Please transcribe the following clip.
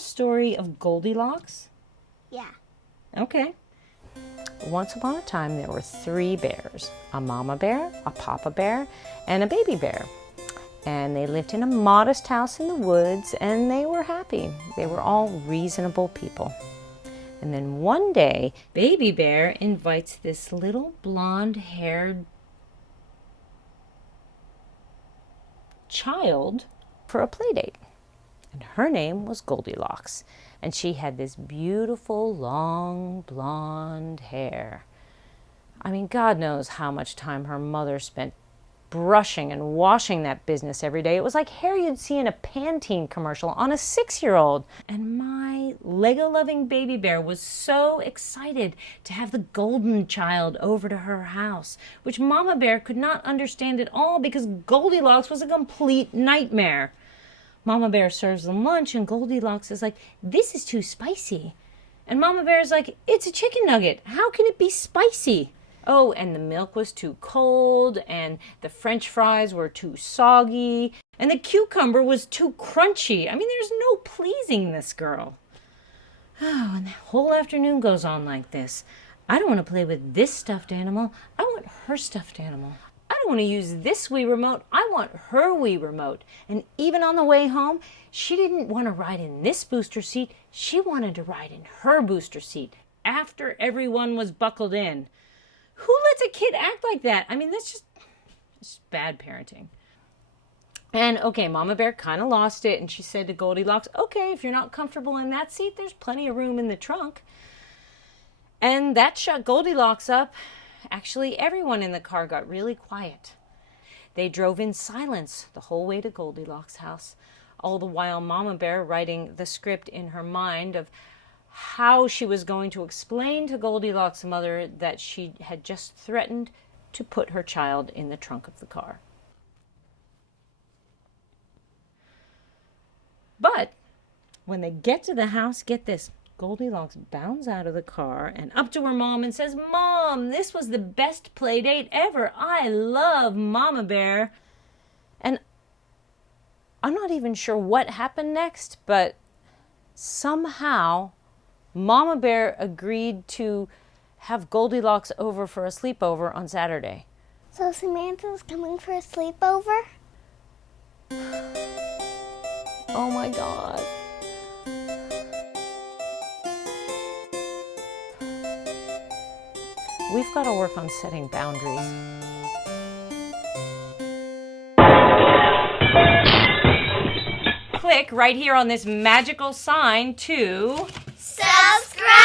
story of Goldilocks? Yeah. Okay. Once upon a time, there were 3 bears, a mama bear, a papa bear, and a baby bear. And they lived in a modest house in the woods, and they were happy. They were all reasonable people. And then one day, Baby Bear invites this little blonde-haired child for a play date. And her name was Goldilocks. And she had this beautiful, long, blonde hair. I mean, God knows how much time her mother spent brushing and washing that business every day. It was like hair you'd see in a Pantene commercial on a 6-year-old. And my Lego-loving Baby Bear was so excited to have the golden child over to her house, which Mama Bear could not understand at all because Goldilocks was a complete nightmare. Mama Bear serves them lunch and Goldilocks is like, "This is too spicy." And Mama Bear is like, "It's a chicken nugget. How can it be spicy?" Oh, and the milk was too cold, and the French fries were too soggy, and the cucumber was too crunchy. I mean, there's no pleasing this girl. Oh, and the whole afternoon goes on like this. I don't want to play with this stuffed animal. I want her stuffed animal. I don't want to use this Wii remote. I want her Wii remote. And even on the way home, she didn't want to ride in this booster seat. She wanted to ride in her booster seat after everyone was buckled in. Who lets a kid act like that? I mean, that's just bad parenting. And okay, Mama Bear kind of lost it, and she said to Goldilocks, "Okay, if you're not comfortable in that seat, there's plenty of room in the trunk." And that shut Goldilocks up. Actually, everyone in the car got really quiet. They drove in silence the whole way to Goldilocks' house, all the while Mama Bear writing the script in her mind of how she was going to explain to Goldilocks' mother that she had just threatened to put her child in the trunk of the car. But when they get to the house, get this, Goldilocks bounds out of the car and up to her mom and says, "Mom, this was the best play date ever. I love Mama Bear." And I'm not even sure what happened next, but somehow Mama Bear agreed to have Goldilocks over for a sleepover on Saturday. So Samantha's coming for a sleepover? Oh my God. We've got to work on setting boundaries. Click right here on this magical sign to Subscribe!